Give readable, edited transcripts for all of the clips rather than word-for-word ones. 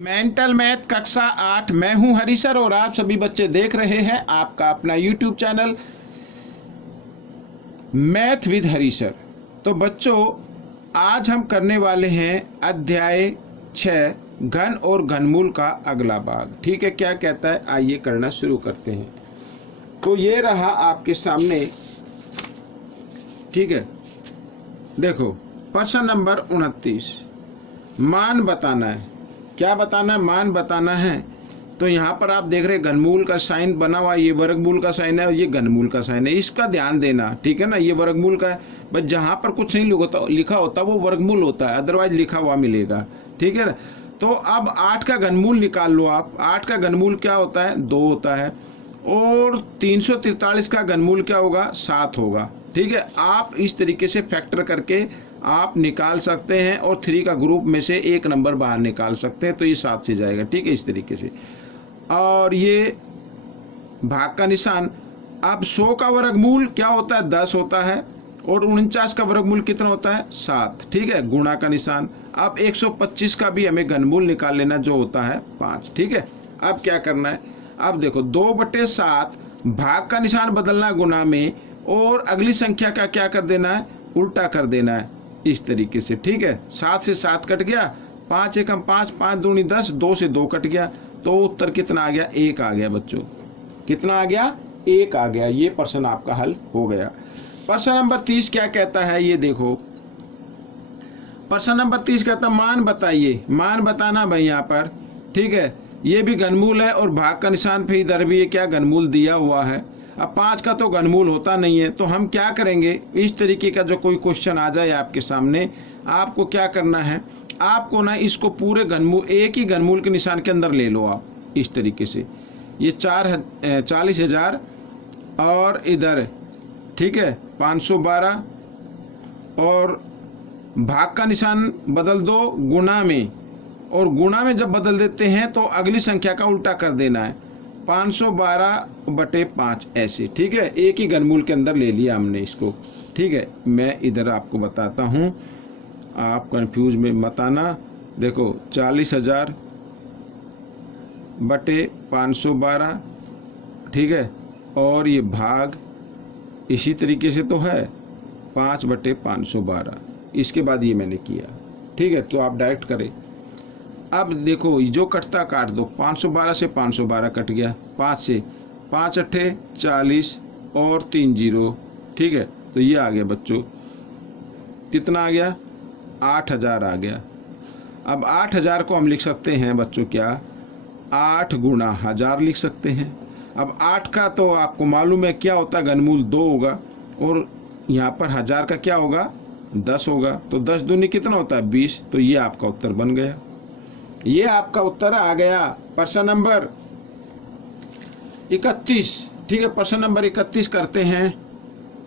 Mental math कक्षा 8। मैं हूं हरी सर और आप सभी बच्चे देख रहे हैं आपका अपना YouTube channel math with Hari sir. तो बच्चों, आज हम करने वाले हैं अध्याय 6 घन और घनमूल का अगला भाग। ठीक है, क्या कहता है, आइए करना शुरू करते हैं। तो ये रहा आपके सामने। ठीक है, देखो प्रश्न नंबर 29, मान बताना है। क्या बताना है? मान बताना है। तो यहाँ पर आप देख रहे हैं घनमूल का साइन बना हुआ, ये वर्गमूल का साइन है और ये घनमूल का साइन है। इसका ध्यान देना, ठीक है ना। ये वर्गमूल का है, बस जहाँ पर कुछ नहीं लिखा होता वो वर्गमूल होता है, अदरवाइज लिखा हुआ मिलेगा। ठीक है ना। तो अब 8 का घनमूल निकाल लो आप। 8 का घनमूल क्या होता है? 2 होता है। और 343 का घनमूल क्या होगा? 7 होगा। ठीक है, आप इस तरीके से फैक्टर करके आप निकाल सकते हैं और 3 का ग्रुप में से एक नंबर बाहर निकाल सकते हैं, तो ये 7 से जाएगा। ठीक है, इस तरीके से। और ये भाग का निशान। अब 100 का वर्गमूल क्या होता है? 10 होता है। और 49 का वर्गमूल कितना होता है? 7। ठीक है, गुणा का निशान। अब 125 का भी हमें घनमूल निकाल लेना, जो होता है 5। ठीक है, अब क्या करना है? अब देखो 2/7 भाग का निशान बदलना गुणा में, और अगली संख्या का क्या कर देना है? उल्टा कर देना है, इस तरीके से। ठीक है, 7 से 7 कट गया, 5 एकम 5, 5 दूनी 10, 2 से 2 कट गया, तो उत्तर कितना आ गया? 1 आ गया बच्चों। कितना आ गया? 1 आ गया। ये प्रश्न आपका हल हो गया। प्रश्न नंबर 30 क्या कहता है, ये देखो। प्रश्न नंबर 30 कहता है मान बताइए। मान बताना भाई यहाँ पर। ठीक है, ये भी घनमूल है और भाग का निशान पे इधर भी ये क्या घनमूल दिया हुआ है। अब 5 का तो घनमूल होता नहीं है, तो हम क्या करेंगे, इस तरीके का जो कोई क्वेश्चन आ जाए आपके सामने, आपको क्या करना है, आपको ना इसको पूरे घनमूल, एक ही घनमूल के निशान के अंदर ले लो आप, इस तरीके से। ये 40,000 और इधर, ठीक है, 512, और भाग का निशान बदल दो गुणा में, और गुणा में जब बदल देते हैं तो अगली संख्या का उल्टा कर देना है, 512/5 ऐसे। ठीक है, एक ही घनमूल के अंदर ले लिया हमने इसको। ठीक है, मैं इधर आपको बताता हूँ, आप कंफ्यूज में मत आना। देखो 40,000/512, ठीक है, और ये भाग इसी तरीके से तो है 5/512। इसके बाद ये मैंने किया। ठीक है, तो आप डायरेक्ट करें। अब देखो जो कटता काट दो, 512 से 512 कट गया, 5 से 5 अट्ठे 40 और 3 0। ठीक है, तो ये आ गया बच्चों, कितना आ गया? 8,000 आ गया। अब 8,000 को हम लिख सकते हैं बच्चों क्या? 8 गुणा 1000 लिख सकते हैं। अब 8 का तो आपको मालूम है क्या होता है, घनमूल 2 होगा, और यहाँ पर 1000 का क्या होगा? 10 होगा। तो 10 दूनी कितना होता है? 20। तो ये आपका उत्तर बन गया। ये आपका उत्तर आ गया। प्रश्न नंबर 31। ठीक है, प्रश्न नंबर 31 करते हैं।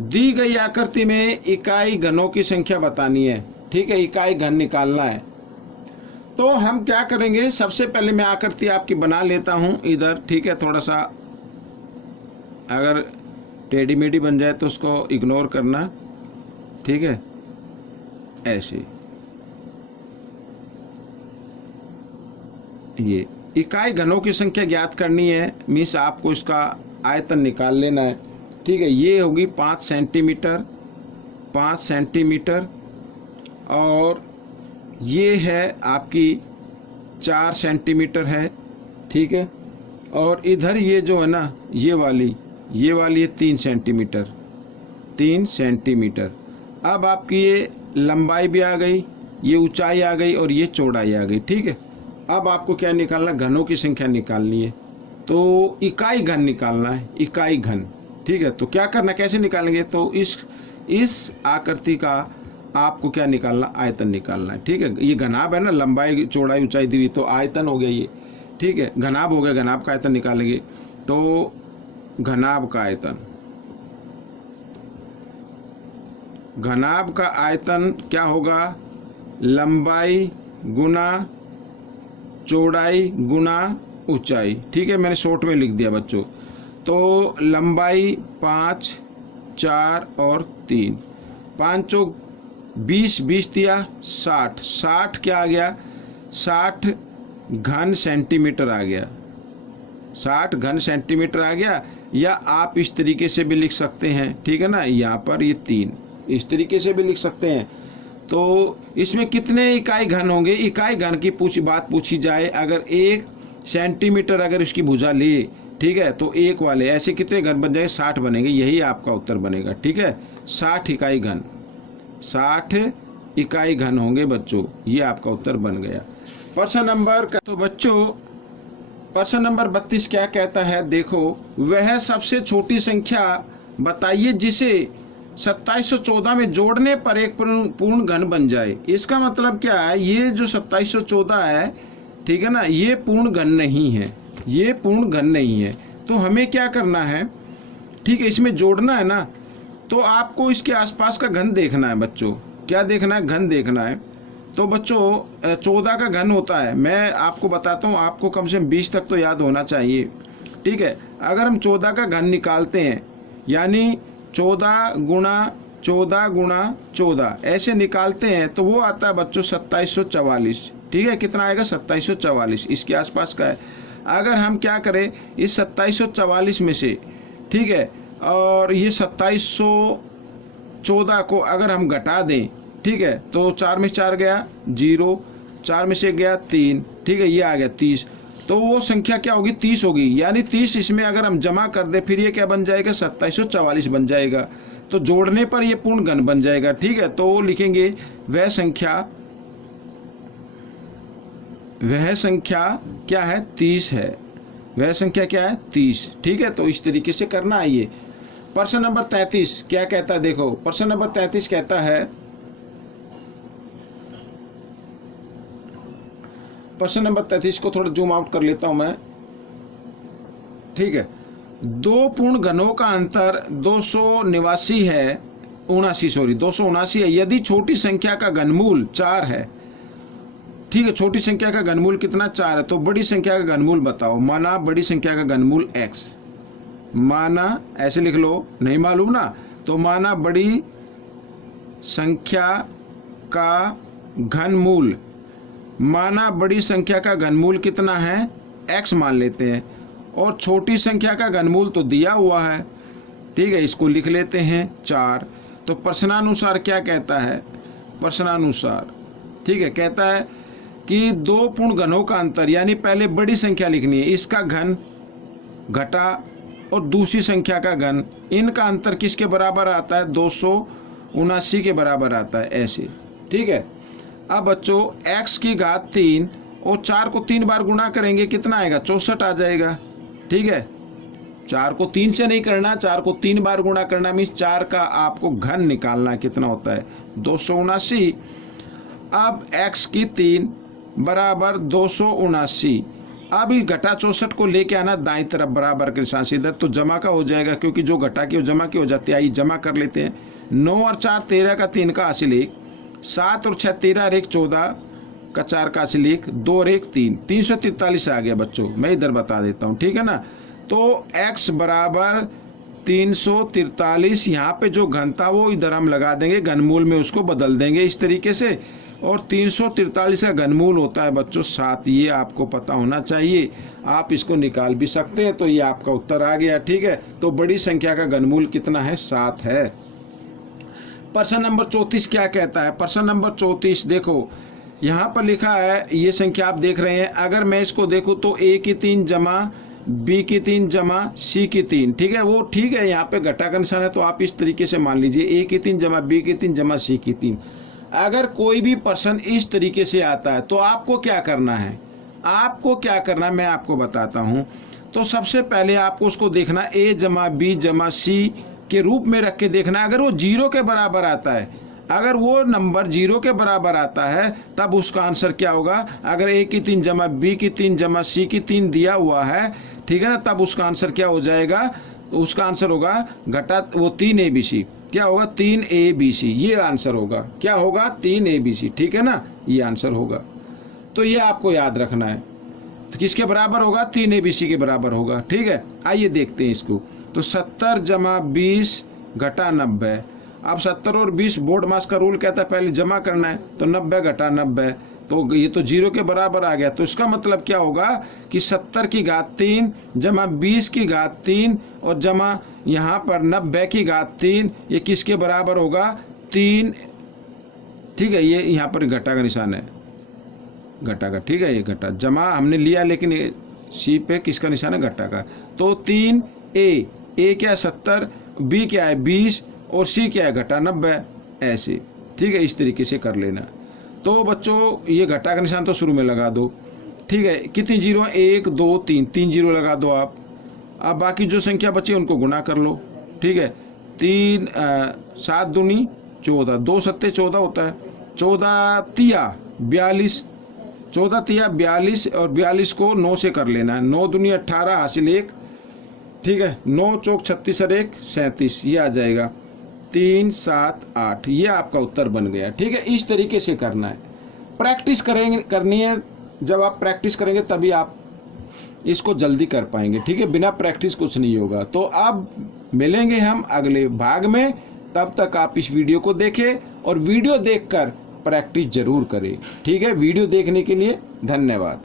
दी गई आकृति में इकाई घनों की संख्या बतानी है। ठीक है, इकाई घन निकालना है। तो हम क्या करेंगे, सबसे पहले मैं आकृति आपकी बना लेता हूं इधर। ठीक है, थोड़ा सा अगर टेढ़ी मेढ़ी बन जाए तो उसको इग्नोर करना। ठीक है, ऐसे। ये इकाई घनों की संख्या ज्ञात करनी है, मीन्स आपको इसका आयतन निकाल लेना है। ठीक है, ये होगी 5 सेंटीमीटर, 5 सेंटीमीटर, और ये है आपकी 4 सेंटीमीटर है। ठीक है, और इधर ये जो है ना, ये वाली है 3 सेंटीमीटर, 3 सेंटीमीटर। अब आपकी ये लंबाई भी आ गई, ये ऊंचाई आ गई, और ये चौड़ाई आ गई। ठीक है, अब आपको क्या निकालना? घनों की संख्या निकालनी है, तो इकाई घन निकालना है, इकाई घन। ठीक है, तो क्या करना, कैसे निकालेंगे? तो इस आकृति का आपको क्या निकालना? आयतन निकालना है। ठीक है, ये घनाभ है ना, लंबाई चौड़ाई ऊंचाई दी हुई, तो आयतन हो गया ये। ठीक है, घनाभ हो गया, घनाभ का आयतन निकालेंगे। तो घनाभ का आयतन, घनाभ का आयतन क्या होगा? लंबाई गुना चौड़ाई गुना ऊंचाई। ठीक है, मैंने शॉर्ट में लिख दिया बच्चों। तो लंबाई 5, 4 और 3, 5 चौक 20, 20 दिया 60, 60 क्या आ गया? 60 घन सेंटीमीटर आ गया, 60 घन सेंटीमीटर आ गया। या आप इस तरीके से भी लिख सकते हैं, ठीक है ना, यहाँ पर ये 3 इस तरीके से भी लिख सकते हैं। तो इसमें कितने इकाई घन होंगे, इकाई घन की बात पूछी जाए, अगर 1 सेंटीमीटर अगर इसकी भुजा ले, ठीक है, तो 1 वाले ऐसे कितने घन बन जाएंगे, 60 बनेंगे। यही आपका उत्तर बनेगा, ठीक है, 60 इकाई घन, 60 इकाई घन होंगे बच्चों, ये आपका उत्तर बन गया। प्रश्न नंबर, तो बच्चों प्रश्न नंबर 32 क्या कहता है, देखो, वह सबसे छोटी संख्या बताइए जिसे 2714 में जोड़ने पर एक पूर्ण घन बन जाए। इसका मतलब क्या है, ये जो 2714 है, ठीक है ना, ये पूर्ण घन नहीं है, ये पूर्ण घन नहीं है। तो हमें क्या करना है, ठीक है, इसमें जोड़ना है ना, तो आपको इसके आसपास का घन देखना है बच्चों। क्या देखना है, घन देखना है। तो बच्चों 14 का घन होता है, मैं आपको बताता हूँ, आपको कम से कम 20 तक तो याद होना चाहिए, ठीक है। अगर हम 14 का घन निकालते हैं, यानी 14 गुणा 14 गुणा 14 ऐसे निकालते हैं, तो वो आता है बच्चों 2744, ठीक है। कितना आएगा, 2744, इसके आसपास का है। अगर हम क्या करें, इस 2744 में से, ठीक है, और ये 2714 को अगर हम घटा दें, ठीक है, तो 4 में 4 गया 0, 4 में से गया 3, ठीक है, ये आ गया 30। तो वो संख्या क्या होगी, 30 होगी। यानी 30 इसमें अगर हम जमा कर दे, फिर ये क्या बन जाएगा, 2744 बन जाएगा। तो जोड़ने पर ये पूर्ण घन बन जाएगा, ठीक है। तो लिखेंगे वह संख्या क्या है, 30 है, वह संख्या क्या है, 30, ठीक है। तो इस तरीके से करना है ये। प्रश्न नंबर 33 क्या कहता है, देखो, प्रश्न नंबर 33 कहता है, प्रश्न नंबर 33 को थोड़ा जूम आउट कर लेता हूं मैं, ठीक है। दो पूर्ण घनों का अंतर 279 है, 279 है, यदि छोटी संख्या का घनमूल 4 है, ठीक है, छोटी संख्या का घनमूल कितना, 4 है, तो बड़ी संख्या का घनमूल बताओ। माना बड़ी संख्या का घनमूल x, माना ऐसे लिख लो, नहीं मालूम ना, तो माना बड़ी संख्या का घनमूल, माना बड़ी संख्या का घनमूल कितना है, x मान लेते हैं, और छोटी संख्या का घनमूल तो दिया हुआ है, ठीक है, इसको लिख लेते हैं 4। तो प्रश्नानुसार क्या कहता है, प्रश्नानुसार, ठीक है, कहता है कि दो पूर्ण घनों का अंतर, यानी पहले बड़ी संख्या लिखनी है, इसका घन घटा और दूसरी संख्या का घन, इनका अंतर किसके बराबर आता है, 279 के बराबर आता है, ऐसे, ठीक है। अब बच्चों x की घात 3 और 4 को 3 बार गुणा करेंगे, कितना आएगा, 64 आ जाएगा, ठीक है। 4 को 3 से नहीं करना, 4 को 3 बार गुणा करना, मीन्स 4 का आपको घन निकालना कितना होता है, 279। अब x की 3 बराबर 279, अब इस घटा 64 को लेके आना दाईं तरफ बराबर के निशान से इधर, तो जमा का हो जाएगा, क्योंकि जो घटा की वो जमा की हो जाती है। आइए जमा कर लेते हैं, 9 और 4 13 का 3 का हासिल 1, 7 और 6 13 और 1 14 का 4 का हासिल 1, 2 और 1 3, 343 आ गया बच्चों। मैं इधर बता देता हूँ, ठीक है ना। तो x बराबर 343, यहाँ पे जो घन था वो इधर हम लगा देंगे, घनमूल में उसको बदल देंगे इस तरीके से, और 343 का घनमूल होता है बच्चों 7, ये आपको पता होना चाहिए। आप इसको निकाल भी सकते हैं, तो ये आपका उत्तर आ गया, ठीक है। तो बड़ी संख्या का घनमूल कितना है, 7 है। प्रश्न नंबर 34 क्या कहता है, प्रश्न नंबर 34 देखो, यहाँ पर लिखा है, ये संख्या आप देख रहे हैं, अगर मैं इसको देखूँ तो a की 3 जमा b की 3 जमा c की 3, ठीक है, वो ठीक है, यहाँ पे घटा का निशान है, तो आप इस तरीके से मान लीजिए a की 3 जमा b की 3 जमा c की 3। अगर कोई भी प्रश्न इस तरीके से आता है तो आपको क्या करना है, आपको क्या करना है मैं आपको बताता हूँ। तो सबसे पहले आपको उसको देखना, a जमा b जमा c के रूप में रख के देखना। अगर वो 0 के बराबर आता है, अगर वो नंबर 0 के बराबर आता है, तब उसका आंसर क्या होगा। अगर a की 3 जमा b की 3 जमा c की 3 दिया हुआ है, ठीक है ना, तब उसका आंसर क्या हो जाएगा, उसका आंसर होगा घटा वो 3abc, क्या होगा 3abc, ये आंसर होगा, क्या होगा 3abc, ठीक है ना, ये आंसर होगा। तो ये आपको याद रखना है, तो किसके बराबर होगा, 3abc के बराबर होगा, ठीक है। आइए देखते हैं इसको, तो 70 जमा 20 घटा 90। अब 70 और 20 बोर्ड मास का रूल कहता है पहले जमा करना है, तो 90 घटा 90, तो ये तो 0 के बराबर आ गया। तो इसका मतलब क्या होगा कि 70 की घात 3 जमा 20 की घात 3 और जमा यहाँ पर 90 की घात 3, ये किसके बराबर होगा? 3। ठीक है, ये यहाँ पर घटा का निशान है, घटा का। ठीक है, ये घटा जमा हमने लिया, लेकिन सी पे किसका निशान है? घटा का। तो 3 ए क्या है? 70, बी क्या है? 20 और सी क्या है? घटा 90। ऐसे, ठीक है, इस तरीके से कर लेना। तो बच्चों ये घटा का निशान तो शुरू में लगा दो। ठीक है, कितनी जीरो? 1 2 3, 3 जीरो लगा दो आप। अब बाकी जो संख्या बची उनको गुना कर लो। ठीक है, 3 7 दूनी 14, 2 सत्ते 14 होता है। 14 तिया 42, 14 तिया 42 और 42 को 9 से कर लेना है। 9 दूनी 18 हासिल 1। ठीक है, 9 चौक 36 और 1 37, ये आ जाएगा 3 7 8। ये आपका उत्तर बन गया। ठीक है, इस तरीके से करना है, प्रैक्टिस करनी है। जब आप प्रैक्टिस करेंगे तभी आप इसको जल्दी कर पाएंगे। ठीक है, बिना प्रैक्टिस कुछ नहीं होगा। तो अब मिलेंगे हम अगले भाग में, तब तक आप इस वीडियो को देखें और वीडियो देखकर प्रैक्टिस जरूर करें। ठीक है, वीडियो देखने के लिए धन्यवाद।